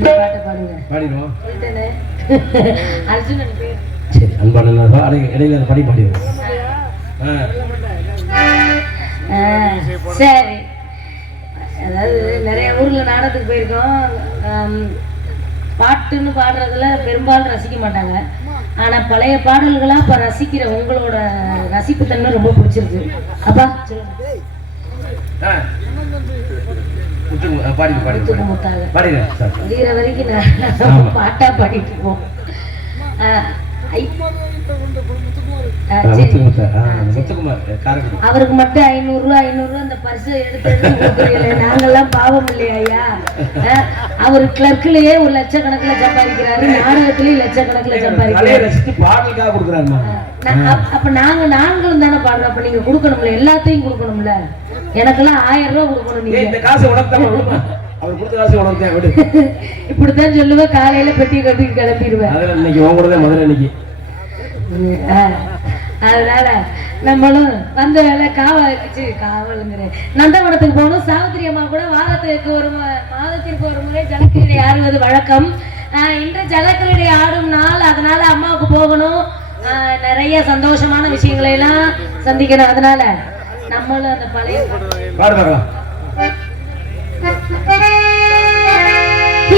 பாட்டை பாடுங்க. பாடிடுவோம். அர்ஜுனன் பேர். சரி அன்பான இடையில படி பாடிடுவோம். அதாவது நிறைய ஊர்ல நாடகத்துக்கு போயிருக்கோம். பாட்டுன்னு பாடுறதுல பெரும்பாலும் ரசிக்க மாட்டாங்க. ஆனா பழைய பாடல்களா இப்ப ரசிக்கிற உங்களோட ரசிப்பு தன்மை ரொம்ப பிடிச்சிருக்கு. அப்பா. சொல்லுங்க பாடிடு பாடிடு முடிகிற வரைக்கும். நான் பாட்டா பாடிட்டு அவருக்கு மட்டும் ஐநூறு ரூபா ஐநூறு ரூபா அந்த பர்ஸ் எடுத்து நாங்கெல்லாம் பாவம் இல்லையா அவர் கிளர்க்லயே ஒரு லட்சக்கணக்குல சம்பாதிக்கிறாரு. நாடகத்திலயும் லட்சக்கணக்குல சம்பாதிக்கிறாரு. அப்ப நாங்க நாங்களும் தானே பாடுறோம். அப்ப நீங்க கொடுக்கணும்ல எல்லாத்தையும் கொடுக்கணும்ல? எனக்கெல்லாம் ஆயிரம் ரூபாய் கொடுக்கணும் நீங்க. இந்த காசு விடுமா அவர் கொடுத்த காசு தான் விடு. இப்படித்தான் சொல்லுவேன் காலையில பெட்டி கட்டி கிளம்பிடுவேன் அதில் இன்னைக்கு உன் கூட இன்னைக்கு. அஹ், அதனால நம்மளும் வந்த வேலை காவல் சி, காவலுங்கிறேன். நந்தவனத்துக்கு போகணும். சாவித்திரி அம்மா கூட வாரத்துக்கு ஒரு மாதத்திற்கு ஒரு முறை ஜலக்கிரீடை ஆடுவது வழக்கம். இன்று ஜலக்கிரீடை ஆடும் நாள். அதனால அம்மாவுக்கு போகணும். நிறைய சந்தோஷமான விஷயங்களை எல்லாம் சந்திக்கணும். அதனால நம்மளும் அந்த பழைய பாடு பார்க்கலாம்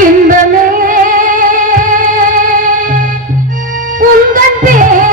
இன்பமே. உந்தன் பேர்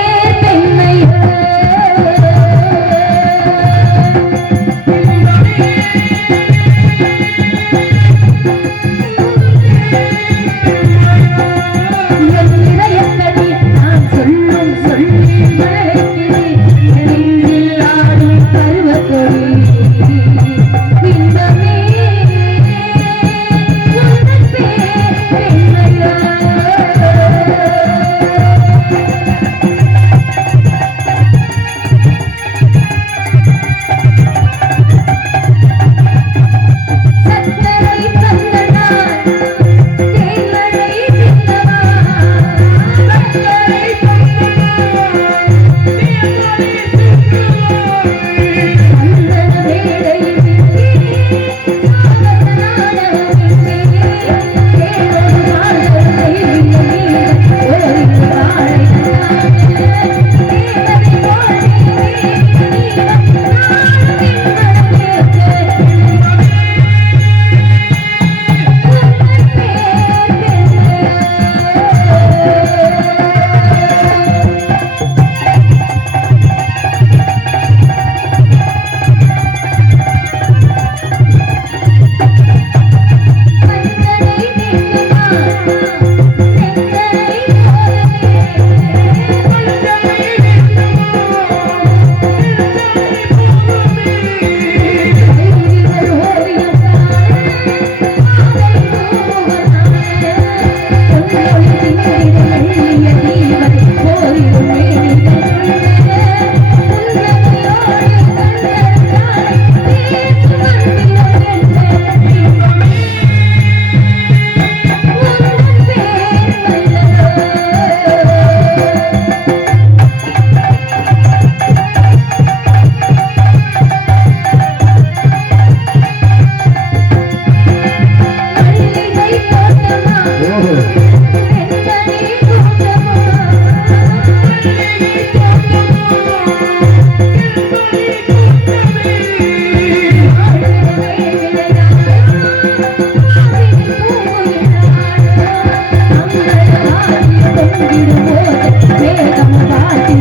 వేదము దాటి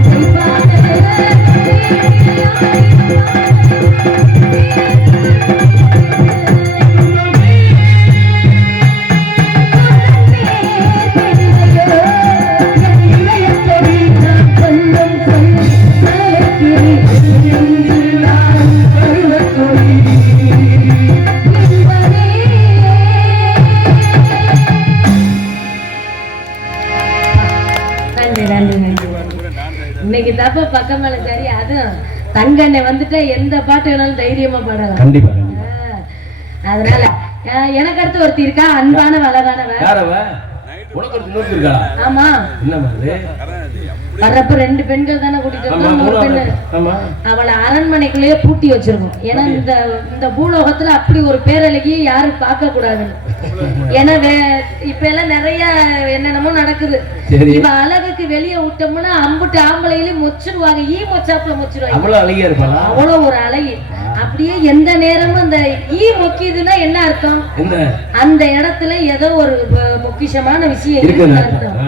தப்ப பக்கம் மேல சரி அதுவும் தங்கண்ணை வந்துட்டா எந்த பாட்டு வேணாலும் தைரியமா பாடலாம். கண்டிப்பா அதனால எனக்கு அடுத்து ஒருத்தி இருக்கா அன்பான இருக்கா? ஆமா. அது வர்றப்ப ரெண்டு பெண்கள் தானே கூட்டிட்டு வந்தோம் அவளை அரண்மனைக்குள்ளேயே பூட்டி வச்சிருக்கோம். ஏன்னா இந்த இந்த பூலோகத்துல அப்படி ஒரு பேரழகியை யாரும் பார்க்க கூடாதுன்னு. ஏன்னா இப்ப எல்லாம் நிறைய என்னென்னமோ நடக்குது. இவ அழகுக்கு வெளியே விட்டோம்னா அம்புட்டு ஆம்பளையிலும் மொச்சிருவாங்க. ஈ மொச்சாப்புல மொச்சிருவாங்க. அவ்வளவு ஒரு அழகி. அப்படியே எந்த நேரமும் அந்த ஈ மொக்கிதுன்னா என்ன அர்த்தம்? அந்த இடத்துல ஏதோ ஒரு பொக்கிஷமான விஷயம் இருக்குன்னு அர்த்தம்.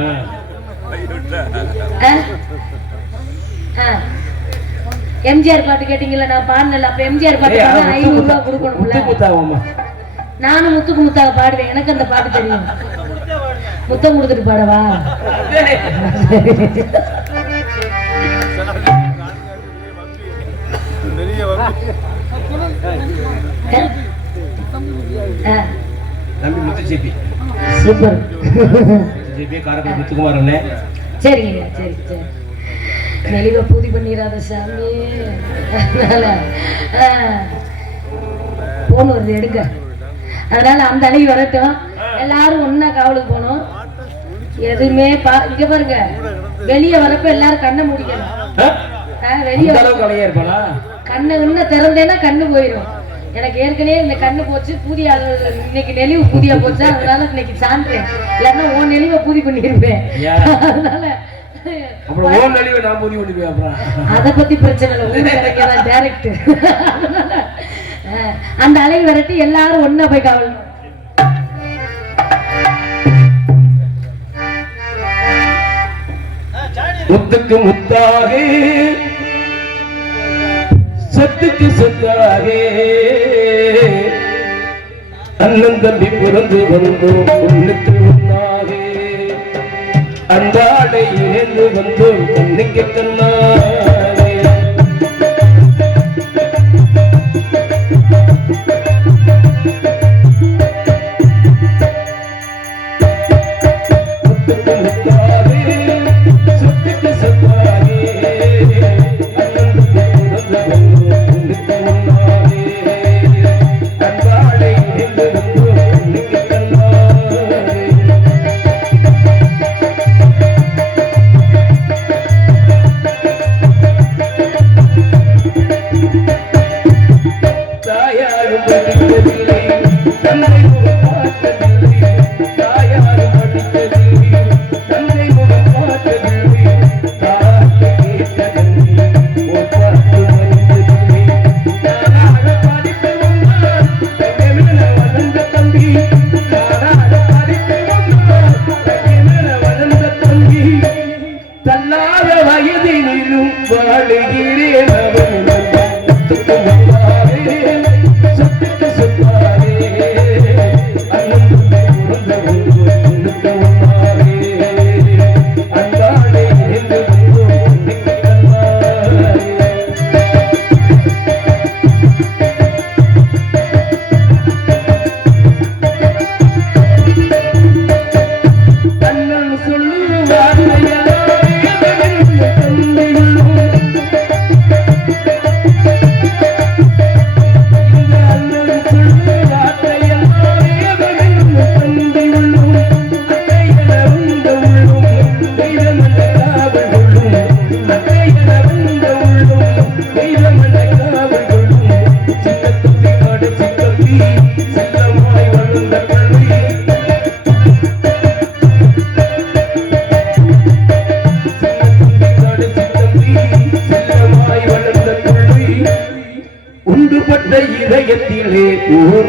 எம்ஜிஆர் பாட்டு கேட்டீங்கல்ல நான் பாடினல அப்ப எம்ஜிஆர் பாட்டு ஐநூறு ரூபாய் முத்தாவாமா நானும் முத்துக்கு முத்தாக பாடுவேன் எனக்கு அந்த பாட்டு தெரியும். முத்தம் கொடுத்துட்டு பாடவா? சூப்பர். காரக்குடி முத்துக்குமார் அண்ணன் சரிங்க சரி சரி. நெளிவ பூதி பண்ணிடாத சாமி. அதனால போன் வருது எடுங்க. அதனால அந்த அழகி வரட்டும். எல்லாரும் ஒண்ணா காவலுக்கு போகணும். எதுவுமே பா இங்க பாருங்க. வெளியே வரப்ப எல்லாரும் கண்ணை முடிக்கணும். வெளியே கண்ணு இன்னும் திறந்தேன்னா கண்ணு போயிடும் எனக்கு ஏற்கனவே இந்த கண்ணு போச்சு பூதியா இன்னைக்கு நெளிவு பூதியா போச்சு? அதனால இன்னைக்கு சான்றேன். இல்லைன்னா உன் நெளிவை பூதி பண்ணிருப்பேன். ஏன்? அதனால பூதி அத பத்தி பிரச்சனை இல்லை. டேரக்ட் அந்த அலை விரட்டி எல்லாரும் ஒண்ணா போய் காவல் முத்துக்கு முத்தாக செத்துக்கு செத்தாரே. அண்ணன் தம்பி பிறந்து வந்தோம் பொண்ணுக்கு ஒன்னாரே அந்த ஆடை இணைந்து வந்தோம் பொண்ணுக்கு கண்ணா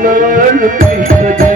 ஒரு நாள்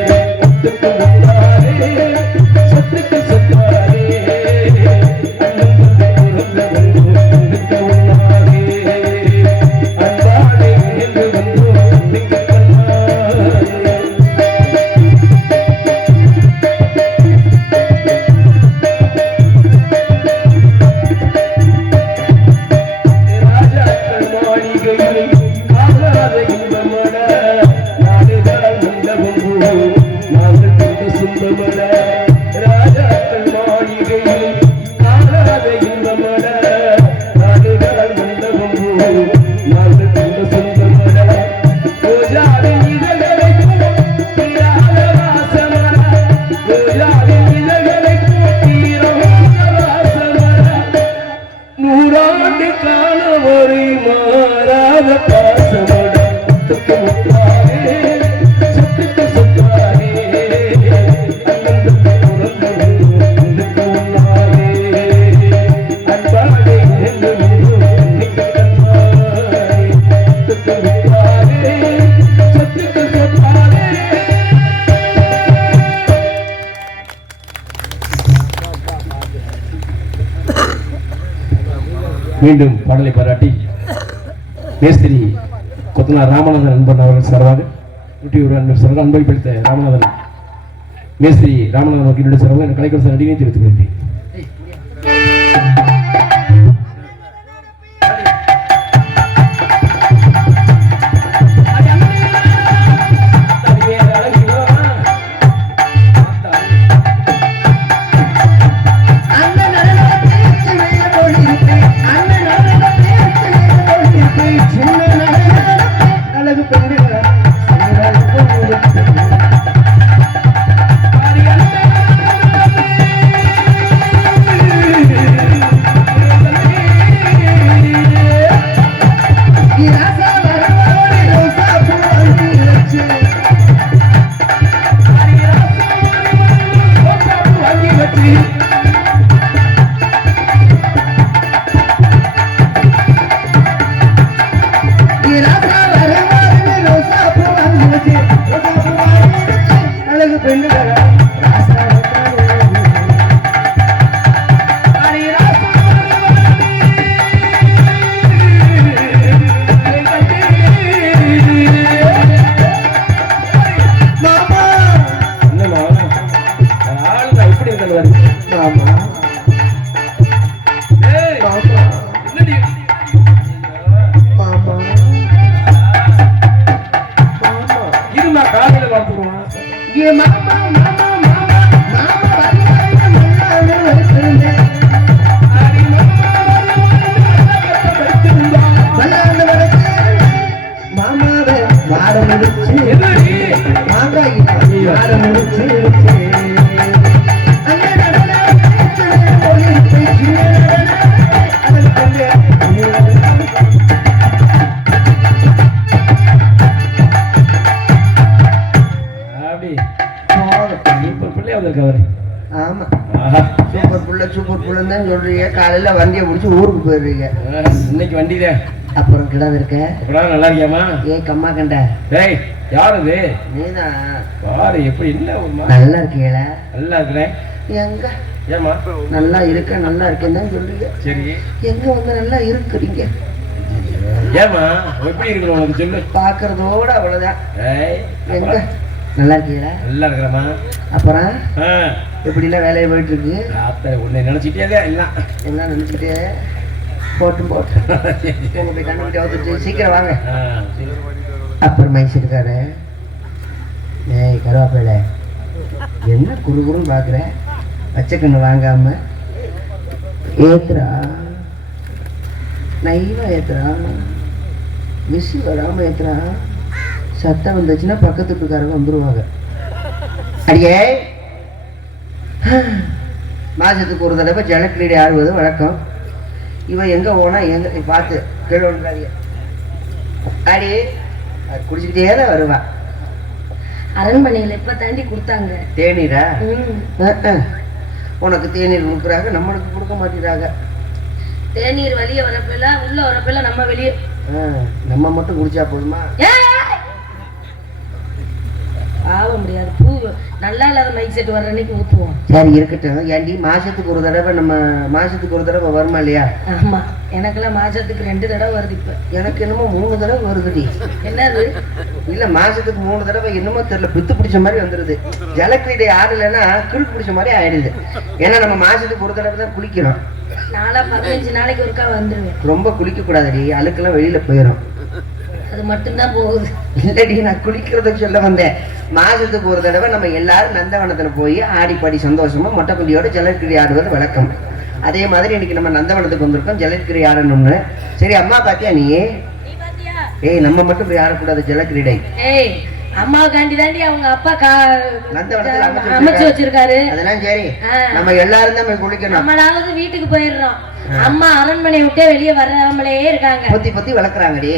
மீண்டும் பாடலை பாராட்டி மேஸ்திரி கொத்தனார் ராமநாதன் அன்பன் அவர்கள் சார்பாக ஊட்டியூர் அன்பர் சார்பாக அன்பை படுத்த ராமநாதன். மேஸ்திரி ராமநாதன் அவர்கள் என்னுடைய சார்பாக எனக்கு கலைக்கொரு தெரிவித்துக் கொள்கிறேன். காலையில வண்டியை பிடிச்சி ஊருக்கு போயிடுறீங்க இன்னைக்கு வண்டியில. அப்புறம் கிடாது இருக்க? அப்புறம் நல்லா இருக்கியாமா ஏ கம்மா கண்ட. டேய் யார் இது? நீதான் பாரு எப்படி மா- நல்லா இருக்கீங்களா நல்லா இருக்கிறேன் எங்க? ஏமா நல்லா இருக்க நல்லா இருக்கேன்னு தான் சொல்றீங்க. சரி. எங்க வந்து நல்லா இருக்கிறீங்க? ஏமா எப்படி இருக்கிற உனக்கு சொல்லு. பாக்குறதோட அவ்வளவுதான். ஏய் எங்க? நல்லா இருக்கீங்களா நல்லா இருக்கிறேம்மா அப்புறம் எப்படிலாம் வேலையை போயிட்டு இருக்கு அத்தை உன்னை நினைச்சிட்டே எல்லாம். எல்லாம் நினைச்சிட்டு? போட்டும் போட்டு உங்க போய் கண்டுபிடி வந்துட்டு சீக்கிரம் வாங்க. அப்புறம் மைசூருக்காரு ஏய் கருவாப்பில என்ன குறு குறுன்னு பார்க்குற பச்சைக்கண்ணு வாங்காம. ஏத்துறா. நைவா ஏத்துறா. விசி வராம ஏத்துறா. சத்தம் வந்துச்சுன்னா பக்கத்து வீட்டுக்காரங்க வந்துருவாங்க. அடியே. மாசத்துக்கு ஒரு தடவை ஜலக்கிரீடை ஆடுவது வழக்கம். இவன் எங்க போனா எங்க பார்த்து விழுந்தாதீங்க. அடி. குடிச்சுக்கிட்டே தான் வருவா. அரண்மனையில இப்ப தாண்டி கொடுத்தாங்க. தேநீரா. உனக்கு தேநீர் கொடுக்குறாங்க நம்மளுக்கு கொடுக்க மாட்டேங்கிறாங்க. தேநீர் வெளியே வரப்பில்ல உள்ள வரப்பில்ல நம்ம வெளியே நம்ம மட்டும் குடிச்சா போதுமா? ஏய்! ஆக முடியாது. பூ நல்லா இல்லாத மைக் செட் வர்ற அன்னைக்கு ஊத்துவோம். சரி இருக்கட்டும். ஏண்டி மாசத்துக்கு ஒரு தடவை நம்ம மாசத்துக்கு ஒரு தடவை வருமா இல்லையா? ஆமா. எனக்கெல்லாம் மாசத்துக்கு ரெண்டு தடவை வருது இப்ப. எனக்கு என்னமோ மூணு தடவை வருதுடி. என்னது? இல்ல மாசத்துக்கு மூணு தடவை என்னமோ தெரியல. பித்து பிடிச்ச மாதிரி வந்துருது. ஜலக்கிரீடை ஆடலைன்னா கிறுக்கு பிடிச்ச மாதிரி ஆயிடுது. ஏன்னா நம்ம மாசத்துக்கு ஒரு தடவை தான் குளிக்கிறோம். நாளா பதினஞ்சு நாளைக்கு ஒருக்கா வந்துருவேன். ரொம்ப குளிக்க கூடாதுடி அழுக்கெல்லாம் வெளியில போயிடும் அது மட்டும்தான் போகுது. இல்லடி நான் குளிக்கிறதுக்கு சொல்ல வந்தேன். மாசத்துக்கு ஒரு தடவை நம்ம எல்லாரும் நந்தவனத்துல போய் ஆடி பாடி சந்தோஷமா மொட்டைக்குண்டியோட ஜலக்கிரி ஆடுவது வழக்கம். அதே மாதிரி இன்னைக்கு நம்ம நந்தவனத்துக்கு வந்திருக்கோம் ஜலக்கிரி ஆடணும்னு. சரி அம்மா பாத்தியா நீ? ஏய் நம்ம மட்டும் போய் ஆடக்கூடாது ஜலக்கிரீடை ஏய் அம்மாவுக்காண்டி தாண்டி அவங்க அப்பா அமைச்சு வச்சிருக்காரு. அதெல்லாம் சரி. நம்ம எல்லாரும் தான் குளிக்கணும். நம்மளாவது வீட்டுக்கு போயிடுறோம். அம்மா அரண்மனை விட்டே வெளியே வராமலே இருக்காங்க. பொத்தி பொத்தி வளர்க்குறாங்கடி.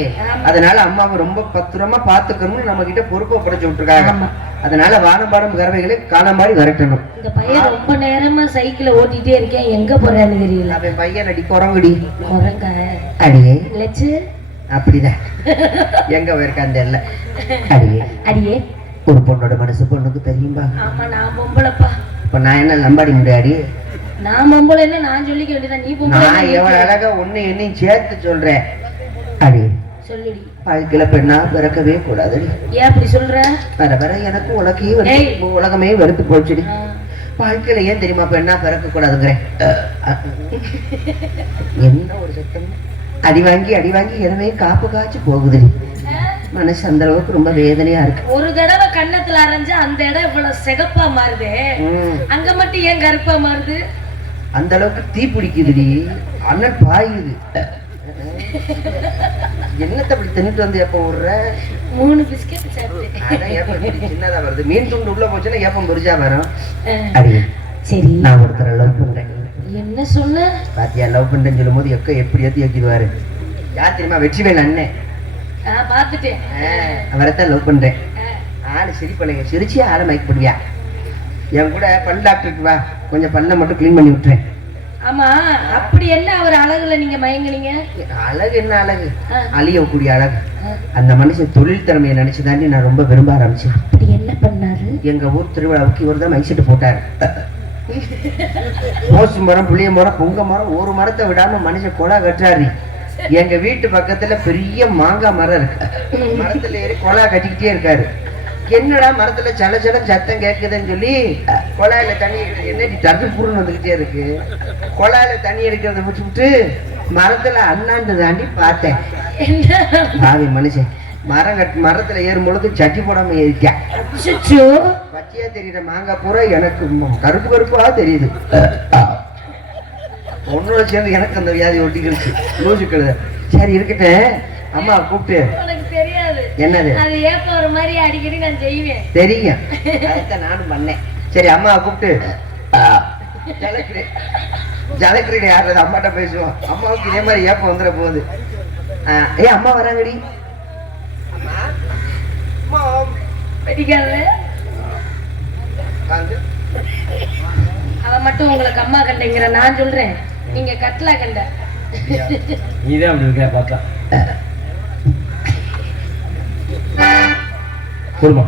அதனால அம்மாவை ரொம்ப பத்திரமா பாத்துக்கணும்னு நம்ம கிட்ட பொறுப்பை படைச்சு விட்டுருக்காங்க. அதனால வானம்பாடும் கறவைகளை காலம்பாடி வரட்டணும். இந்த பையன் ரொம்ப நேரமா சைக்கிளை ஓட்டிட்டே இருக்கேன். எங்க போறான்னு தெரியல. அவன் பையன் அடி குரங்குடி. குரங்க? அடியே. லட்சு அப்படிதான் எங்க போயிருக்கா அந்த எல்லை அடியே. அடியே. ஒரு பொண்ணோட மனசு பொண்ணுக்கு தெரியும்பா? ஆமா நான் பொம்பளைப்பா. இப்ப நான் என்ன லம்பாடி முடியாடி நான் பொம்பளை என்ன நான் சொல்லிக்க வேண்டியதான் நீ பொம்பளை நான் என்ன எவ்வளவு அழகா ஒண்ணு என்னையும் சேர்த்து சொல்றேன். அடி சொல்லுடி. வாழ்க்கையில பெண்ணா பிறக்கவே கூடாதுடி. ஏன் அப்படி சொல்ற? வர வர எனக்கு உலகையே ஏய். வெறுத்து உலகமே வெறுத்து போச்சுடி. வாழ்க்கையில ஏன் தெரியுமா பெண்ணா பிறக்க கூடாதுங்கிறேன் என்ன ஒரு சத்தம்? அடி வாங்கி அடி வாங்கி எனவே காப்பு காய்ச்சி போகுதுடி. மனசு அந்த அளவுக்கு ரொம்ப வேதனையா இருக்கு. ஒரு தடவை கன்னத்துல அரைஞ்சா அந்த இடம் இவ்வளவு சிகப்பா மாறுதே. அங்க மட்டும் ஏன் கருப்பா மாறுது? அந்த அளவுக்கு தீ பிடிக்குதுடி. அண்ணன் பாயுது. என்னத்தை அப்படி தின்னுட்டு வந்து எப்ப விடுற? மூணு பிஸ்கெட் சின்னதா வருது. மீன் துண்டு உள்ள போச்சுன்னா ஏப்பம் பொரிச்சா வரும். சரி. நான் ஒருத்தரை லவ் பண்றேன். என்ன சொன்ன? பாத்தியா லவ் பண்றேன்னு சொல்லும் போது எக்க எப்படி ஏத்தி வைக்கிடுவாரு? யார் தெரியுமா? வெற்றிவேல் அண்ணன் நான் பார்த்துட்டேன் அவரைத்தான் லவ் பண்றேன். ஆளு சிரிப்பலைங்க சிரிச்சே ஆளை மயக்க முடியா என் கூட பல் டாக்டருக்கு வா. கொஞ்சம் பல்ல மட்டும் க்ளீன் பண்ணி விட்டுறேன். ஆமா அப்படி என்ன அவர் அழகுல நீங்க மயங்குனீங்க? அழகு என்ன அழகு. அழியக்கூடிய அழகு. அந்த மனுஷன் தொழில் திறமையை நினைச்சு தாண்டி நான் ரொம்ப விரும்ப ஆரம்பிச்சேன். அப்படி என்ன பண்ணாரு? எங்க ஊர் திருவிழாவுக்கு இவர் தான் மைசெட்டு போட்டாரு. போசு மரம் புளிய மரம் பொங்க மரம் ஒரு மரத்தை விடாம மனுஷன் கொலா கட்டுறாரு. எங்க வீட்டு பக்கத்துல பெரிய மாங்காய் மரம் இருக்கு. மரத்துல ஏறி கொலா கட்டிக்கிட்டே இருக்காரு. என்னடா மரத்துல சல சல சத்தம் கேக்குதுன்னு சொல்லி குழாயில தண்ணி என்னடி தட்டு புருன்னு வந்துகிட்டே இருக்கு. குழாயில தண்ணி எடுக்கிறத விட்டுவிட்டு மரத்துல அண்ணாண்டு தாண்டி பார்த்தேன். பாவி மனுஷன். மரம் கட்டு மரத்துல ஏறும் பொழுது சட்டி போடாம அச்சச்சோ. பச்சையா தெரியுற மாங்காய் பூரா எனக்கு கருப்பு கருப்பா தெரியுது. ஒன்னோட சேர்ந்து எனக்கு அந்த வியாதி ஒட்டிக்கிடுச்சு. லூசு கழுத. சரி இருக்கட்டும். அம்மா கூப்பிட்டு. என்னது? அது ஏப்ப ஒரு மாதிரி அடிக்கடி நான் செய்வேன். தெரியும் நானும் பண்ணேன். சரி அம்மா கூப்பிட்டு. ஜலக்கிரி. ஜலக்கிரி யாரு அம்மாட்ட பேசுவோம். அம்மாவுக்கு இதே மாதிரி ஏப்பம் வந்துட போகுது. ஏய் அம்மா வராங்கடி. அம்மா வெடிக்காத. அவன் மட்டும் உங்களுக்கு அம்மா கண்டைங்கிற நான் சொல்றேன். நீங்க கட்லா கண்ட. நீதான் அப்படி இருக்க பார்த்தா சொல்லுமா